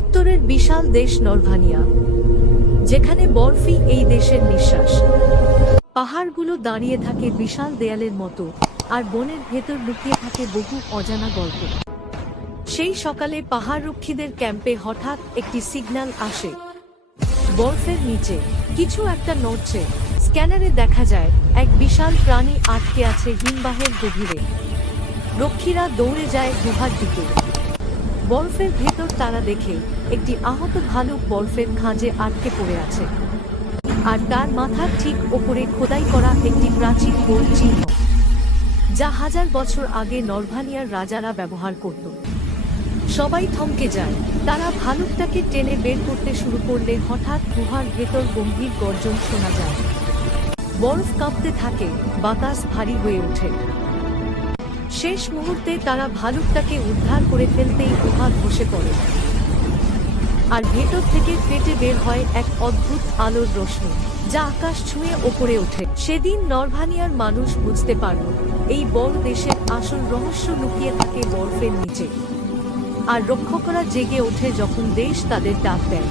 উত্তরের বিশাল দেশ নরভানিয়া যেখানে বরফি এই দেশের নিঃশ্বাস। পাহাড়গুলো দাঁড়িয়ে থাকে বিশাল দেয়ালের মতো, আর বনের ভেতর লুকিয়ে থাকে বহু অজানা গল্প। সেই সকালে পাহাড়রক্ষীদের ক্যাম্পে হঠাৎ একটি সিগন্যাল আসে। বরফের নিচে কিছু একটা নড়ছে। স্ক্যানারে দেখা যায়, এক বিশাল প্রাণী আটকে আছে হিমবাহের গভীরে। রক্ষীরা দৌড়ে যায় গুহার দিকে। বরফের ভেতর তারা দেখে একটি আহত ভালুক বরফের খাঁজে আটকে পড়ে আছে। আর তার মাথার ঠিক ওপরে খোদাই করা একটি প্রাচীন গোল চিহ্ন, যা হাজার বছর আগে নরভানিয়ার রাজারা ব্যবহার করত। সবাই থমকে যায়। তারা ভালুকটাকে টেনে বের করতে শুরু করলে হঠাৎ গুহার ভেতর গম্ভীর গর্জন শোনা যায়। বরফ কাঁপতে থাকে, বাতাস ভারী হয়ে ওঠে। শেষ মুহূর্তে তারা ভালুকটাকে উদ্ধার করে ফেলতেই গুহা ধসে পড়ে। আর ভেতর থেকে ফেটে বের হয় এক অদ্ভুত আলোর রশ্মি, যা আকাশ ছুঁয়ে ওপরে ওঠে। সেদিন নরভানিয়ার মানুষ বুঝতে পারল, এই বড় দেশের আসল রহস্য লুকিয়ে থাকে বরফের নিচে। আর রক্ষকরা জেগে ওঠে যখন দেশ তাদের ডাক দেয়।